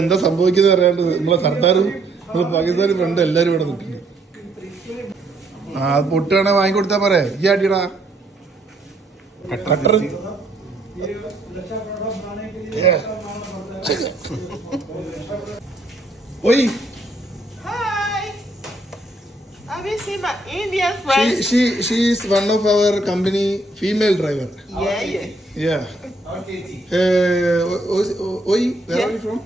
എന്താ സംഭവിക്കുന്നത് അറിയാണ്ട് നമ്മളെ സർക്കാരും നമ്മളെ പാകിസ്ഥാനും ഫ്രണ്ട് എല്ലാരും ഇവിടെ നിൽക്കുന്നു. ആ പൊട്ടുകയാണെ വാങ്ങിക്കൊടുത്താ പോരെ. ഈ അടിയടാ കട്ടർ. ഓയ് Have you seen my Indian friends? She is one of our company female driver. Yeah. Oi, where are you from?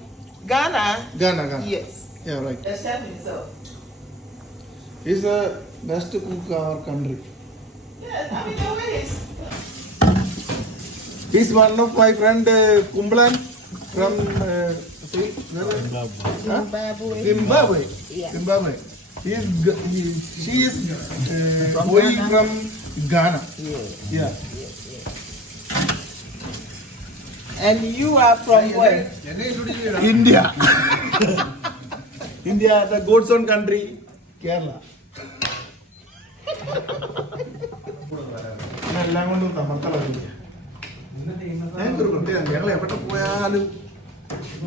Ghana. Ghana. Yes. Yeah, right. The chef himself. He's the best cook our country. Yes, I mean, no ways. He's one of my friend Kumbalan from Zimbabwe. Yeah. Zimbabwe. She is going from Ghana. Yeah. And you are from where? India. India, the God's own country, Kerala. എല്ലാം കൊണ്ടും തമർത്തളവില്ല. ഞങ്ങൾക്കൊരു പ്രത്യേകത, ഞങ്ങൾ എവിടെ പോയാലും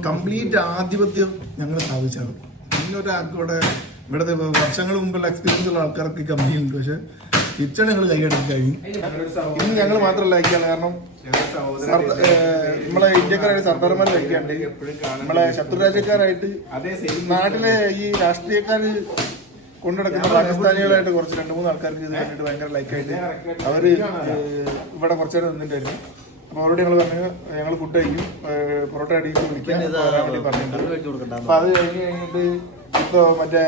complete ആധിപത്യം ഞങ്ങൾ സ്ഥാപിച്ചാണ്. ഇന്നൊരാൾക്കൂടെ ഇവിടുത്തെ വർഷങ്ങൾ മുമ്പുള്ള എക്സ്പീരിയൻസ് ഉള്ള ആൾക്കാർക്ക് കമ്പനിയുണ്ട്. പക്ഷെ കിച്ചൺ ഞങ്ങൾ കൈയടക്കി കഴിഞ്ഞു. ഇന്ന് ഞങ്ങൾ മാത്രമല്ല അയക്കാണ്. കാരണം നമ്മളെ ഇന്ത്യക്കാരായിട്ട് സർദാർമാർ വയ്ക്കാണ്ട് നമ്മളെ ശത്രുരാജ്യക്കാരായിട്ട് നാട്ടിലെ ഈ രാഷ്ട്രീയക്കാർ കൊണ്ടുനടക്കുന്ന പാകിസ്ഥാനികളായിട്ട് കുറച്ച് 2-3 ആൾക്കാർക്ക് ഇത് കണ്ടിട്ട് ഭയങ്കര ലൈക്കായിട്ട് അവർ ഇവിടെ കുറച്ചു നേരം നിന്നിട്ടായിരുന്നു. അപ്പോൾ അവരോട് ഞങ്ങൾ പറഞ്ഞു ഞങ്ങൾ ഫുഡ് കഴിക്കും, പൊറോട്ട അടിച്ച് വിളിക്കാൻ വരാൻ വേണ്ടി പറഞ്ഞിട്ടുണ്ട്. അപ്പോൾ അത് കഴിഞ്ഞിട്ട് ഇപ്പോൾ മറ്റേ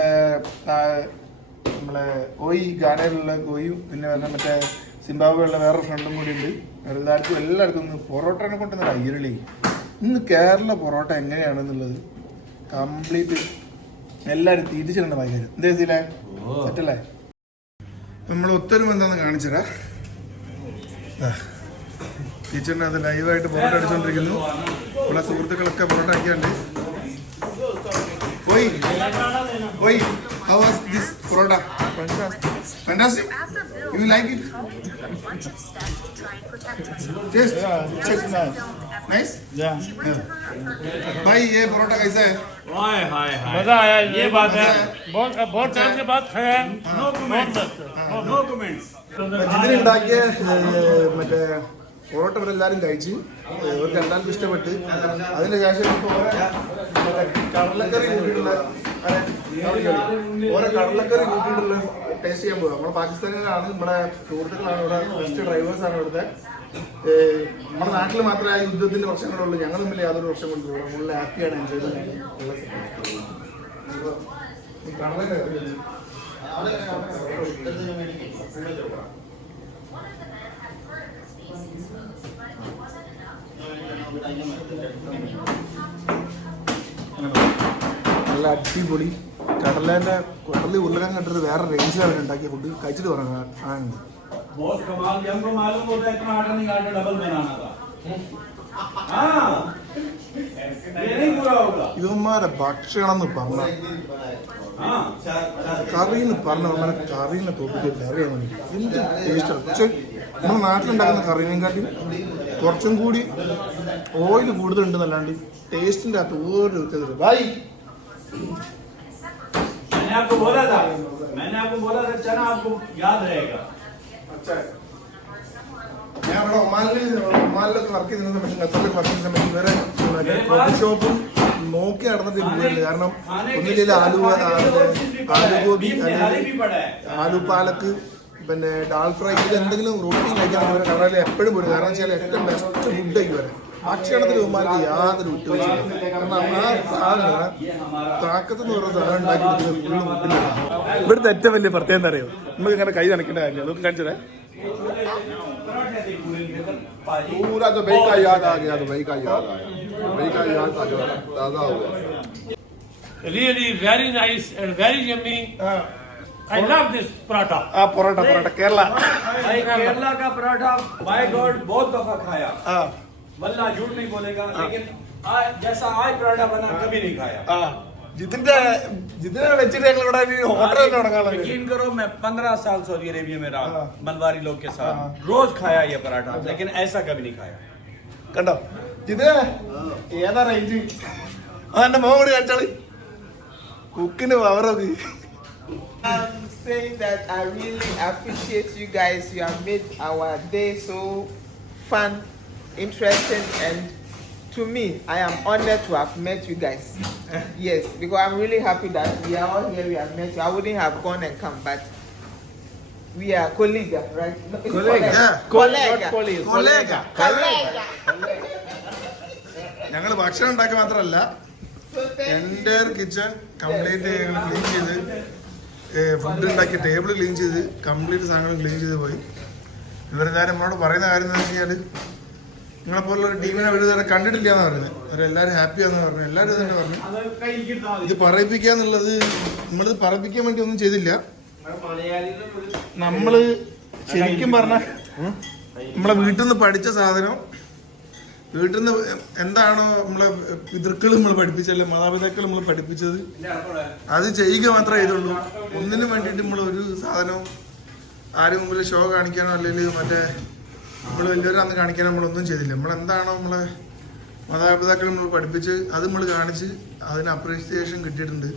നമ്മളെ ഓയി ഗാനയിലുള്ള ഓയും പിന്നെ പറഞ്ഞ മറ്റേ സിംബാബ്വേയുള്ള വേറൊരു ഫ്രണ്ടും കൂടി ഉണ്ട്. എല്ലായിടത്തും ഒന്ന് പൊറോട്ടനെ കൊണ്ടുവന്ന അയ്യരളി. ഇന്ന് കേരള പൊറോട്ട എങ്ങനെയാണെന്നുള്ളത് കംപ്ലീറ്റ് എല്ലാവരും തിരിച്ചിട്ടുണ്ട് ഭയങ്കര. എന്താ ചെയ്തില്ലേ? സെറ്റല്ലേ? നമ്മൾ ഒത്തൊരുമ എന്താണെന്ന് കാണിച്ചരാ. കിച്ചണിൻ്റെ അത് ലൈവായിട്ട് പൊറോട്ട അടിച്ചുകൊണ്ടിരിക്കുന്നു. ഉള്ള സുഹൃത്തുക്കളൊക്കെ parotta ആക്കിയുണ്ട്. Oi, how was this Porotta? Fantastic. You like it? Taste? Nice? Yeah. भाई ये परोठा कैसा है? हाय मजा आया. ये बात है. बहुत टाइम के बाद खाया. No comments. ഇതിനുണ്ടാക്കിയ മറ്റേ പൊറോട്ട ഇവരെല്ലാവരും കഴിച്ച് ഇവർക്ക് എല്ലാവർക്കും ഇഷ്ടപ്പെട്ട് അതിന് ശേഷം കടലക്കറി കൂട്ടിയിട്ടുള്ള ഓരോ കടലക്കറി കൂട്ടിയിട്ടുള്ള ടേസ്റ്റ് ചെയ്യാൻ പോകുക. നമ്മുടെ പാകിസ്ഥാനിലാണ്, നമ്മുടെ സുഹൃത്തുക്കളാണ് ഇവിടെ, ബെസ്റ്റ് ഡ്രൈവേഴ്സാണ് ഇവിടുത്തെ. നമ്മുടെ നാട്ടിൽ മാത്രമേ ആ യുദ്ധത്തിന്റെ പ്രശ്നങ്ങളുള്ളൂ. ഞങ്ങൾ തമ്മിൽ യാതൊരു പ്രശ്നങ്ങളും ഇവിടെ ഫുൾ ഹാപ്പിയാണ്, എൻജോയ്മെന്റ് നല്ല അടിപൊളി കടലേന്റെ കടലിൽ ഉരുളക്കാൻ കണ്ടിട്ട് വേറെ റേഞ്ചിലാണ് ഉണ്ടാക്കിയ ഫുഡ്. കഴിച്ചിട്ട് പറയാം. ഇവന്മാരെ ഭക്ഷണം എന്ന് പറഞ്ഞ കറിന്ന് പറഞ്ഞ കറീനെ തോപ്പിട്ട് കറിയാണ് എന്ത് ടേസ്റ്റാണ്. പക്ഷെ നമ്മുടെ നാട്ടിലുണ്ടാക്കുന്ന കറീനെക്കാട്ടും കുറച്ചും കൂടി ഓയിൽ കൂടുതലുണ്ടെന്നല്ലാണ്ട് ടേസ്റ്റിന്റെ അകത്ത് ഒരു വ്യത്യാസം. ഭായ് मैंने आपको बोला था चना आपको याद रहेगा. ഞാൻ ഇവിടെ ഒമാനിലൊക്കെ വർക്ക് ചെയ്യുന്ന സമയത്ത് ഖത്തറിലൊക്കെ വർക്ക് ചെയ്യുന്ന സമയത്ത് വേറെ കോഫി ഷോപ്പും നോക്കി നടന്നിട്ട് കാരണം ഒന്നില്ലെങ്കിൽ ആലുഗോബി അല്ലെങ്കിൽ ആലു പാലക്ക് പിന്നെ ഡാൽ ഫ്രൈ ഇത് എന്തെങ്കിലും റൊട്ടി കഴിക്കാൻ ഇവരെ കടലിൽ എപ്പോഴും പോലും. കാരണം വെച്ചാൽ ഏറ്റവും ബെസ്റ്റ് ഫുഡ് ആയി വരെ ഭക്ഷണത്തിന് ഉമ്മാർക്ക് യാതൊരു വിട്ടുവീഴ്ച. കാരണം ആ സാധനം താക്കത്തെന്ന് പറയുന്ന സാധനം ഉണ്ടാക്കിയിട്ട് ഫുള്ള് ഫുഡിലാണ്. ഇവിടുത്തെ ഏറ്റവും വലിയ പ്രത്യേകം എന്താ അറിയോ? നമുക്ക് ഇങ്ങനെ കൈ നനയ്ക്കേണ്ട കാര്യമില്ല. അതൊക്കെ കാണിച്ചതേ पूरा तो भाई का याद आ गया. तो भाई का याद आया, भाई का याद ताजा हुआ. Really very nice and very yummy. I love this paratha. Parotta Kerala. भाई केरला का पराठा बाय गॉड बहुत दफा खाया. वल्ला झूठ नहीं बोलेगा, लेकिन जैसा आज पराठा बना कभी नहीं खाया. जितने വെച്ചിട്ട് ഞങ്ങൾ ഇവിടെ ഹോട്ടൽ തുടങ്ങാൻ. यकीन करो मैं 15 साल सऊदी अरेबिया में रहा बनवारी लोग के साथ. रोज खाया ये पराठा, लेकिन ऐसा कभी नहीं खाया. കണ്ടോ ഇത് ഏതാ റേഞ്ച്? അതെന്റെ മോൻ കൂടി കാണിച്ചാളി കുക്കിന്റെ പവറൊക്കെ. I'm saying that I really appreciate you guys. You have made our day so fun, interesting, and to me, I am honored to have met you guys. Yes, because I'm really happy that we are all here. We have met you. I wouldn't have gone and come, but we are colleagues, right? No, it's Yeah. Colleague. കൊലേഗ. Colleague. ഞങ്ങള് ഭക്ഷണം ഉണ്ടാക്കി മാത്രമല്ല So thank എൻ്റെ kitchen complete ഞങ്ങൾ clean ചെയ്ത് food ഉണ്ടാക്കി table clean ചെയ്ത് complete സാധനങ്ങൾ ക്ലീൻ ചെയ്ത് പോയി. ഇവരെല്ലാവരും നമ്മളോട് പറയുന്ന കാര്യം എന്താ വെച്ച് കഴിഞ്ഞാൽ നിങ്ങളെപ്പോലുള്ള ഒരു ടീമിനെ അവർ ഇതുവരെ കണ്ടിട്ടില്ല എന്ന് പറയുന്നത്. അവരെല്ലാവരും ഹാപ്പിയാന്ന് പറഞ്ഞു. എല്ലാവരും തന്നെ പറഞ്ഞു ഇത് പറയിപ്പിക്കാന്നുള്ളത് നമ്മളിത് പറയിപ്പിക്കാൻ വേണ്ടി ഒന്നും ചെയ്തില്ല. നമ്മള് ശരിക്കും പറഞ്ഞ നമ്മളെ വീട്ടിൽ നിന്ന് പഠിച്ച സാധനം വീട്ടിൽ നിന്ന് എന്താണോ നമ്മളെ പിതൃക്കൾ നമ്മൾ പഠിപ്പിച്ചല്ലേ മാതാപിതാക്കൾ നമ്മൾ പഠിപ്പിച്ചത് അത് ചെയ്യുക മാത്രമേ ചെയ്തുള്ളൂ. ഒന്നിനും വേണ്ടിയിട്ട് നമ്മൾ ഒരു സാധനവും ആരും മുമ്പിൽ ഷോ കാണിക്കാനോ അല്ലെങ്കിൽ മറ്റേ നമ്മൾ വലിയവരാന്ന് കാണിക്കാനോ നമ്മളൊന്നും ചെയ്തില്ല. നമ്മളെന്താണോ നമ്മളെ മാതാപിതാക്കൾ നമ്മൾ പഠിപ്പിച്ച് അത് നമ്മൾ കാണിച്ച് അതിന് അപ്രീസിയേഷൻ കിട്ടിയിട്ടുണ്ട്.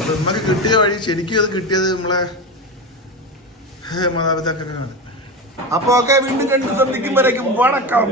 അപ്പോൾ നമുക്ക് കിട്ടിയ വഴി ശരിക്കും അത് കിട്ടിയത് നമ്മളെ മാതാപിതാക്കൾക്കാണ്. അപ്പോൾ ഒക്കെ വീണ്ടും കണ്ട് സന്ധിക്കുമ്പോഴേക്കും വണക്കം.